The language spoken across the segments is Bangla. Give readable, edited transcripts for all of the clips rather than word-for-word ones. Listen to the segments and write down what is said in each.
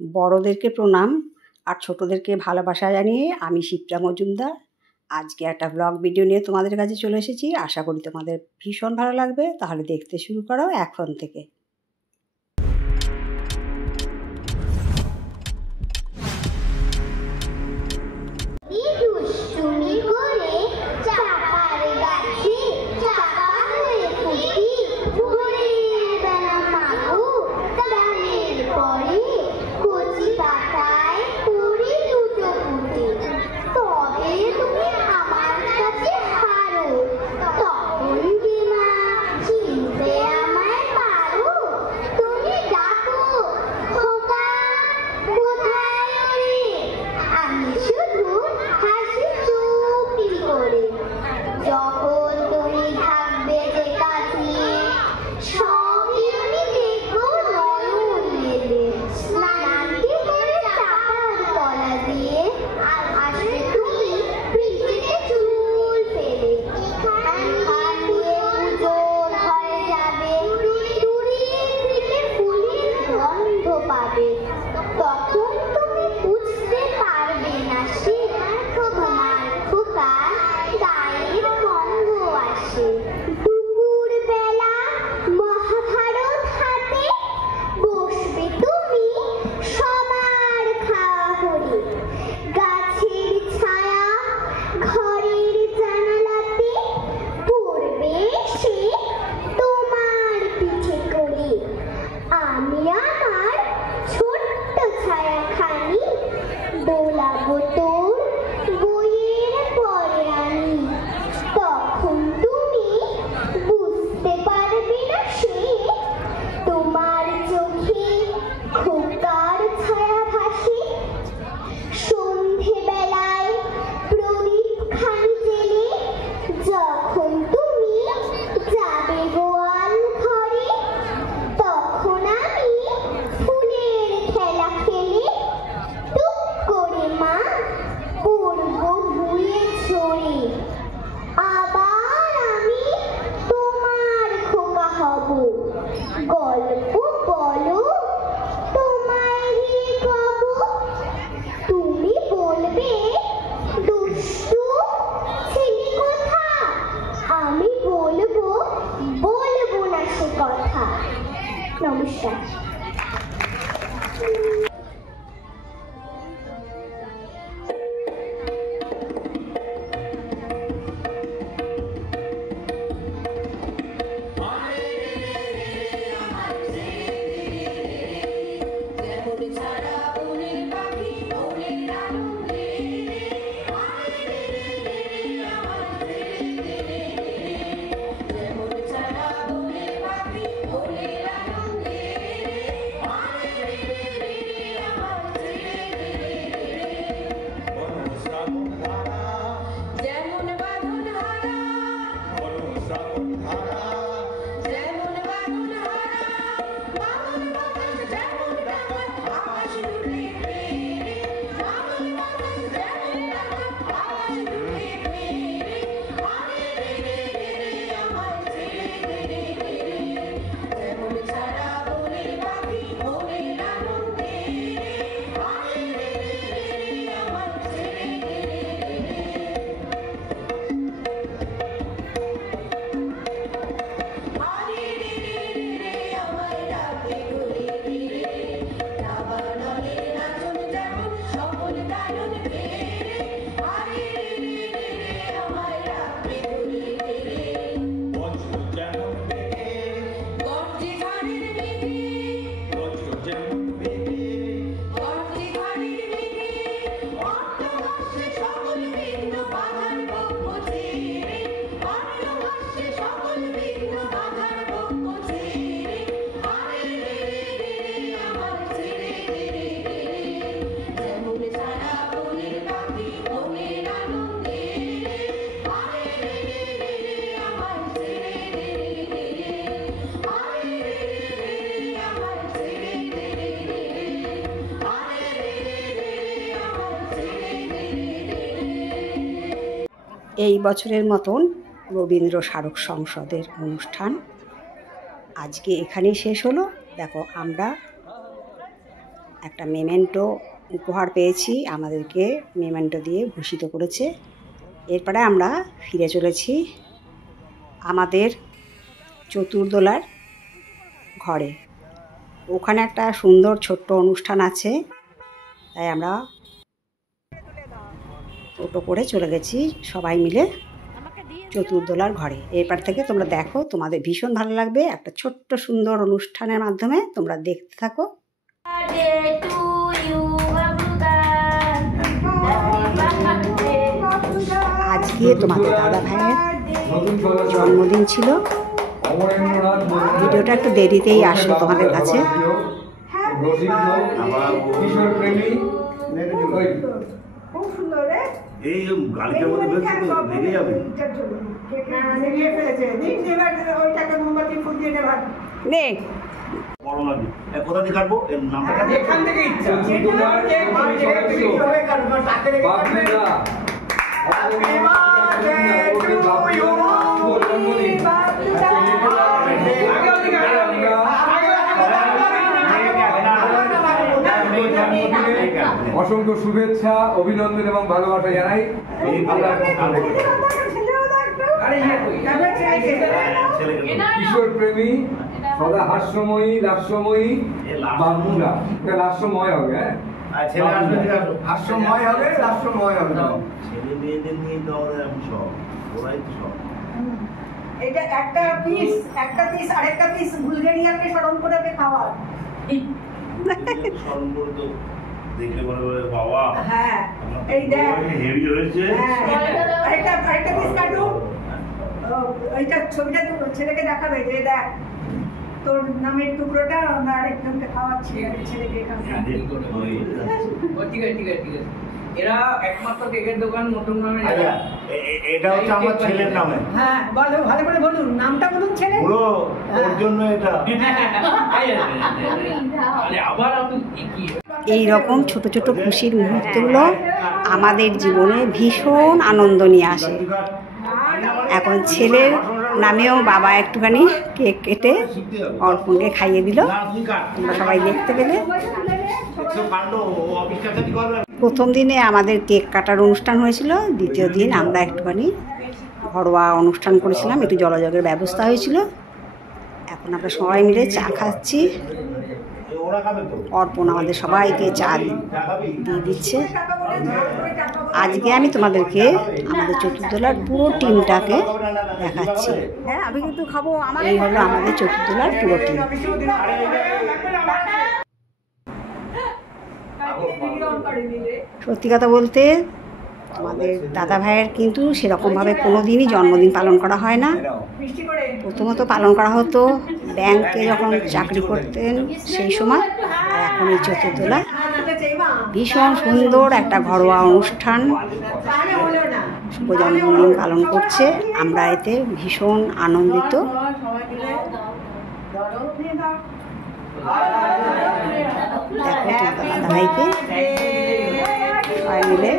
বড়দেরকে প্রণাম আর ছোটদেরকে ভালোবাসা জানিয়ে আমি শিপ্রা মজুমদার আজকে একটা ব্লগ ভিডিও নিয়ে তোমাদের কাছে চলে এসেছি। আশা করি তোমাদের ভীষণ ভালো লাগবে। তাহলে দেখতে শুরু করো এখন থেকে। নমস্কার। এই বছরের মতন রবীন্দ্র স্মারক সংসদের অনুষ্ঠান আজকে এখানেই শেষ হলো। দেখো আমরা একটা মেমেন্টো উপহার পেয়েছি, আমাদেরকে মেমেন্টো দিয়ে ভূষিত করেছে। এরপরে আমরা ফিরে চলেছি আমাদের চতুর্দোলার ঘরে। ওখানে একটা সুন্দর ছোট্ট অনুষ্ঠান আছে, তাই আমরা টোটো করে চলে গেছি সবাই মিলে চতুর্দোলার ঘরে। এরপর থেকে তোমরা দেখো, তোমাদের ভীষণ ভালো লাগবে। একটা ছোট্ট সুন্দর অনুষ্ঠানের মাধ্যমে তোমরা দেখতে থাকো। আজকে তোমাদের দাদা ভাইয়ের জন্মদিন ছিল। ভিডিওটা একটু দেরিতেই আসলো তোমাদের কাছে। এই গাড়িটার মধ্যে বেরিয়ে যাবে। কোথা থেকে কাটবো এর নামটা? এখান থেকে ইচ্ছা অসংখ্য শুভেচ্ছা, অভিনন্দন এবং ভালোবাসা জানাই। কিশোর প্রেমী, সদা হাস্যময়ী, লাস্যময়ী বাবুরা। লাস্যময় হবে, হ্যাঁ হাস্যময় হবে, লাস্যময় হবে। ছেলে মেয়েদের নিয়ে তো সব ওরাই তো সব। এটা একটা পিস আরেকটা পিস বুলগেরিয়াকে স্মরণ করে খাওয়ার। স্মরণ করে তো দেখলে বলে বাবা, হ্যাঁ এই দেখ হেভি হয়েছে। আরেকটা পিস কাটু, এইটা ছবিটা ছেলেকে দেখাবে যে দেখ তোর নামের টুকরোটা আমরা আরেকজনকে খাওয়াচ্ছি, ছেলেকে ঠিক আছে। এরা একমাত্র কেকের দোকান মোটম নামে। এটা হচ্ছে আমার ছেলের নামে। হ্যাঁ বলো, ভালো করে বলুন, নামটা বলুন ছেলে। পুরো ওর জন্য এটা। আবার আমি এই রকম ছোট ছোট খুশির মুহূর্তগুলো আমাদের জীবনে ভীষণ আনন্দ নিয়ে আসে। এখন ছেলের নামেও বাবা একটুখানি কেক কেটে অর্পণকে খাইয়ে দিল, তোমরা সবাই দেখতে পেলে। প্রথম দিনে আমাদের কেক কাটার অনুষ্ঠান হয়েছিল, দ্বিতীয় দিন আমরা একটুখানি ঘরোয়া অনুষ্ঠান করেছিলাম, একটু জলযোগের ব্যবস্থা হয়েছিল। এখন আমরা সবাই মিলে চা খাচ্ছি। অর্পণ আমাদের সবাইকে চা দিয়ে দিচ্ছে। আজকে আমি তোমাদেরকে আমাদের চতুর্দোলার পুরো টিমটাকে দেখাচ্ছি। হ্যাঁ আমি কিন্তু খাবো। এই হলো আমাদের চতুর্দোলার পুরো টিম। সত্যি কথা বলতে আমাদের দাদা ভাইয়ের কিন্তু সেরকমভাবে কোনো দিনই জন্মদিন পালন করা হয় না। প্রথমত পালন করা হতো ব্যাংকে যখন চাকরি করতেন সেই সময়, আর এখন এই চতুর্দোলা ভীষণ সুন্দর একটা ঘরোয়া অনুষ্ঠান শুভ জন্মদিন পালন করছে। আমরা এতে ভীষণ আনন্দিত। দেখো তোমাদের দাদা ভাইকে সবাই মিলে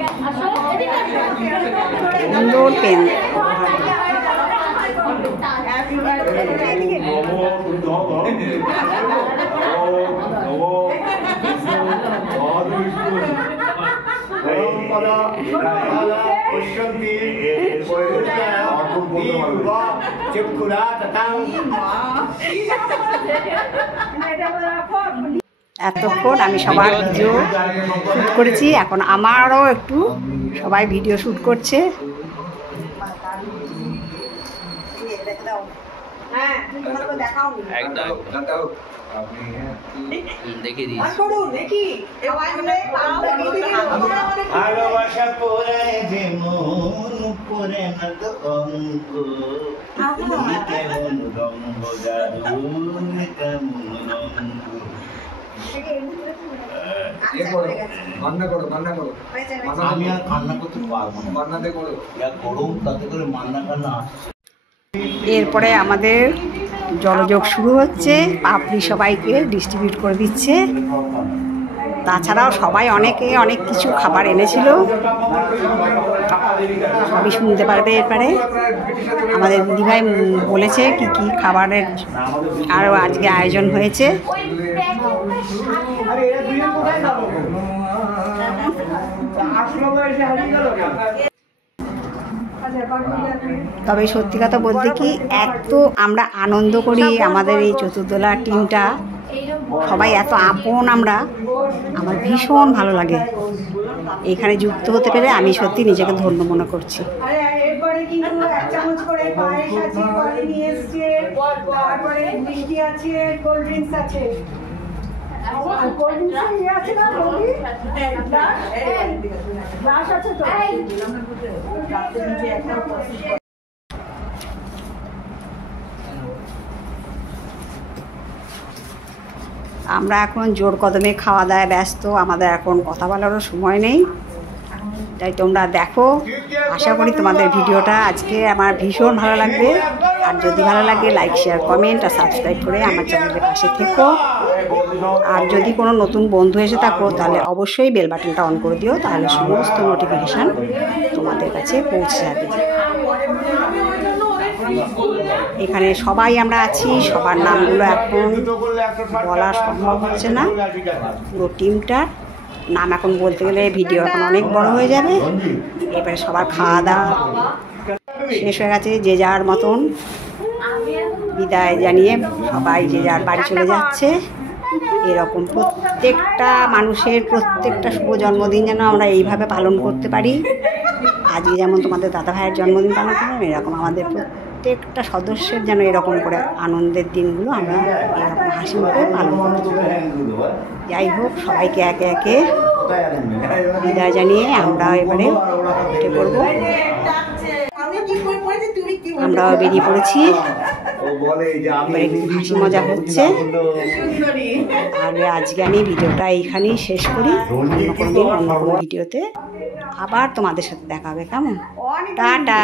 সুন্দর পেন এতক্ষণ আমি সবার ভিডিও শ্যুট করেছি, এখন আমারও একটু সবাই ভিডিও শ্যুট করছে। ভালোবাসা পরে যে মন পরে না তো অঙ্ক, কেমন রঙ্গ জাদু, কেমন রঙ্গ। আমি আর কান্না করতে পারবো না, গরম তাতে করে মান্না কান্না। এরপরে আমাদের জলযোগ শুরু হচ্ছে, পাপড়ি সবাইকে ডিস্ট্রিবিউট করে দিচ্ছে। তাছাড়াও সবাই অনেকে অনেক কিছু খাবার এনেছিল, সবই শুনতে পারবে। এরপরে আমাদের দিদিভাই বলেছে কি কি খাবারের আরও আজকে আয়োজন হয়েছে। তবে সত্যি কথা বলতে কি এত আমরা আনন্দ করি, আমাদের এই চতুর্দোলা টিমটা সবাই এত আপন, আমার ভীষণ ভালো লাগে এখানে যুক্ত হতে পেরে। আমি সত্যি নিজেকে ধন্য মনে করছি। এরপরে কিন্তু 1 চামচ করে পায়েস আছে, কলি নিয়ে এসছে, তারপরে মিষ্টি আছে, কোল্ড ড্রিঙ্কস আছে। কোল্ড ড্রিঙ্কস আছে না? গ্লাস আছে তো? আমরা এখন জোর কদমে খাওয়া দাওয়ায় ব্যস্ত, আমাদের এখন কথা বলারও সময় নেই। তাই তোমরা দেখো, আশা করি তোমাদের ভিডিওটা আজকে আমার ভীষণ ভালো লাগবে। আর যদি ভালো লাগে লাইক, শেয়ার, কমেন্ট আর সাবস্ক্রাইব করে আমার চ্যানেলের পাশে থেকো। আর যদি কোনো নতুন বন্ধু এসে থাকো তাহলে অবশ্যই বেল বাটনটা অন করে দিও, তাহলে সমস্ত নোটিফিকেশান তোমাদের কাছে পৌঁছে যাবে। এখানে সবাই আমরা আছি, সবার নামগুলো এখন বলা সম্ভব হচ্ছে না। পুরো টিমটার নাম এখন বলতে গেলে ভিডিও এখন অনেক বড় হয়ে যাবে। এবারে সবার খাওয়া দাওয়া শেষ হয়ে গেছে, যে যার মতন বিদায় জানিয়ে সবাই যে যার বাড়ি চলে যাচ্ছে। এরকম প্রত্যেকটা মানুষের প্রত্যেকটা শুভ জন্মদিন যেন আমরা এইভাবে পালন করতে পারি। আজকে যেমন তোমাদের দাদা ভাইয়ের জন্মদিন পালন করলাম, এরকম আমাদের প্রত্যেকটা সদস্যের যেন এরকম করে আনন্দের দিনগুলো আমরা এরকম হাসি মুখে পালন করতে পারি। যাই হোক, সবাইকে একে একে বিদায় জানিয়ে আমরা এবারে উঠে পড়ব। আমরাও বেরিয়ে পড়েছি। এবারে একটু হাসি মজা হচ্ছে। আর আজকে আমি ভিডিওটা এইখানেই শেষ করি। অন্য কোনো দিন অন্য কোনো ভিডিওতে আবার তোমাদের সাথে দেখা হবে। কেমন? টাটা।